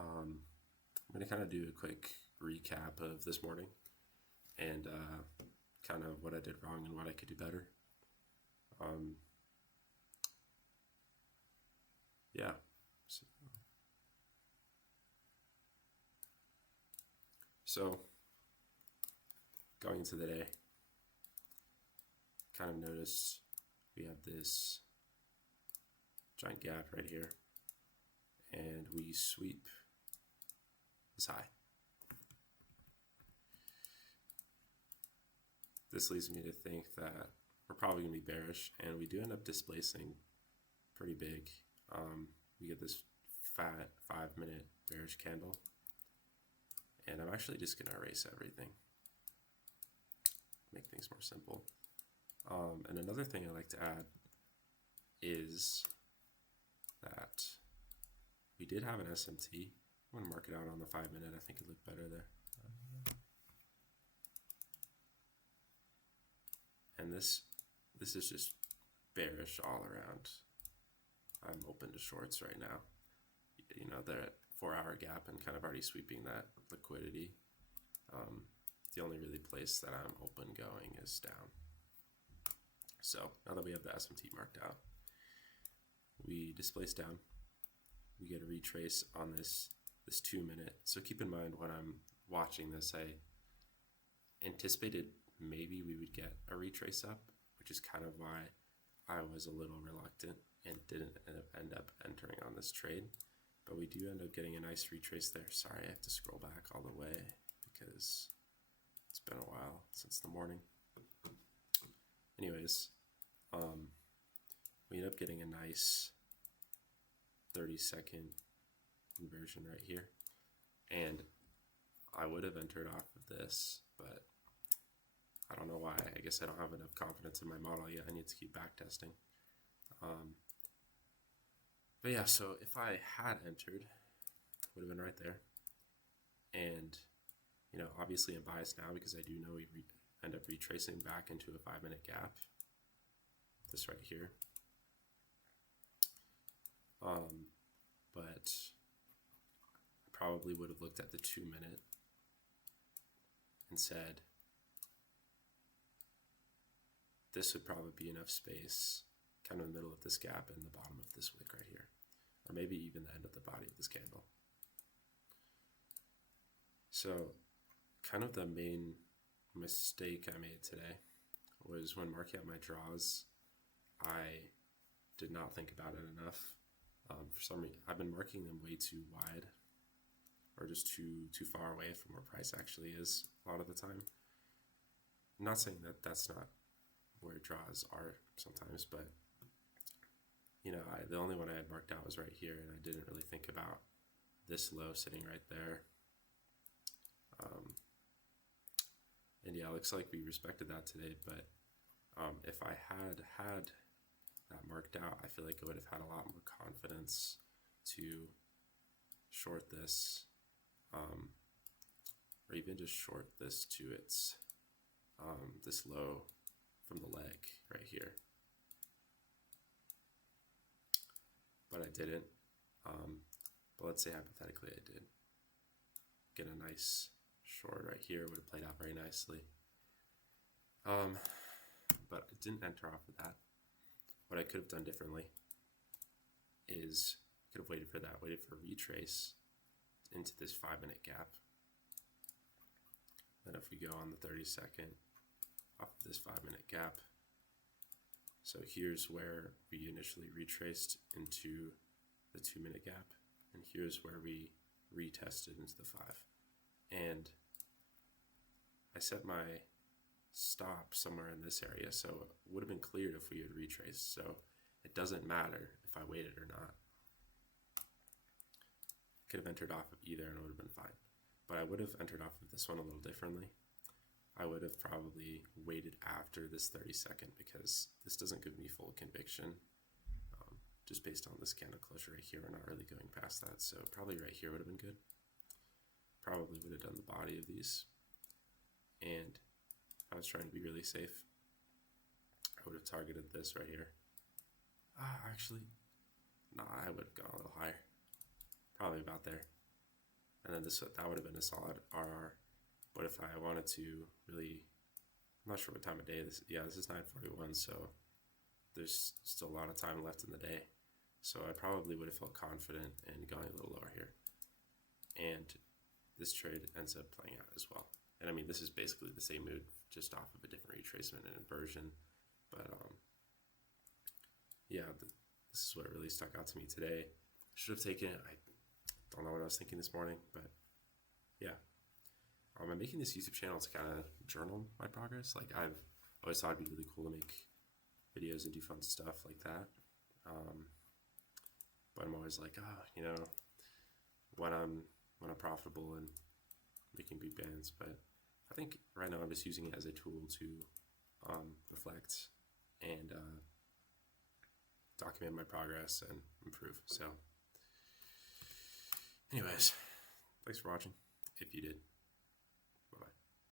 I'm going to kind of do a quick recap of this morning and kind of what I did wrong and what I could do better. Um, yeah. So going into the day, kind of noticed we have this giant gap right here, and we sweep this high. This leads me to think that we're probably going to be bearish, and we do end up displacing pretty big. We get this fat 5-minute bearish candle, and I'm actually just going to erase everything, make things more simple. And another thing I like to add is that we did have an SMT. I'm going to mark it out on the 5-minute. I think it looked better there. And this is just bearish all around. I'm open to shorts right now. You know, they're at 4-hour gap and kind of already sweeping that liquidity. The only really place that I'm open going is down. So now that we have the SMT marked out, we displace down. We get a retrace on this 2-minute. So keep in mind when I'm watching this, I anticipated maybe we would get a retrace up, which is kind of why I was a little reluctant and didn't end up entering on this trade. But we do end up getting a nice retrace there. Sorry, I have to scroll back all the way because it's been a while since the morning. Anyways, we end up getting a nice 30-second inversion right here. And I would have entered off of this, but I don't know why. I guess I don't have enough confidence in my model yet. I need to keep back testing. But yeah, so if I had entered, would have been right there. And, you know, obviously I'm biased now because I do know we end up retracing back into a 5-minute gap. This right here. But I probably would have looked at the 2-minute and said, this would probably be enough space kind of in the middle of this gap and the bottom of this wick right here, or maybe even the end of the body of this candle. So kind of the main mistake I made today was when marking out my draws, I did not think about it enough. For some reason, I've been marking them way too wide, or just too far away from where price actually is a lot of the time. I'm not saying that that's not where draws are sometimes, but you know, the only one I had marked out was right here, and I didn't really think about this low sitting right there. And yeah, it looks like we respected that today, but if I had that marked out, I feel like I would have had a lot more confidence to short this, or even just short this to its this low from the leg right here. But I didn't. But let's say hypothetically I did get a nice short right here. Would have played out very nicely. But I didn't enter off of that. What I could have done differently is I could have waited for that, waited for a retrace into this 5-minute gap. Then if we go on the 30-second off of this 5-minute gap, so here's where we initially retraced into the 2-minute gap, and here's where we retested into the 5. And I set my stop somewhere in this area, so it would have been cleared if we had retraced. So it doesn't matter if I waited or not. Could have entered off of either and it would have been fine. But I would have entered off of this one a little differently. I would have probably waited after this 30-second because this doesn't give me full conviction. Just based on this candle closure right here, we're not really going past that. So probably right here would have been good. Probably would have done the body of these. And I was trying to be really safe. I would have targeted this right here. Actually, no, I would have gone a little higher. Probably about there. and then that would have been a solid RR. But if I wanted to really, I'm not sure what time of day this. Yeah, this is 9:41, so there's still a lot of time left in the day. So I probably would have felt confident in going a little lower here. And this trade ends up playing out as well. And I mean, this is basically the same mood, just off of a different retracement and inversion. But yeah, this is what really stuck out to me today. Should have taken it. I don't know what I was thinking this morning, but yeah. I'm making this YouTube channel to kind of journal my progress. Like, I've always thought it'd be really cool to make videos and do fun stuff like that. But I'm always like, when I'm profitable and making big bands. But I think right now I'm just using it as a tool to reflect and document my progress and improve. So anyways, thanks for watching, if you did.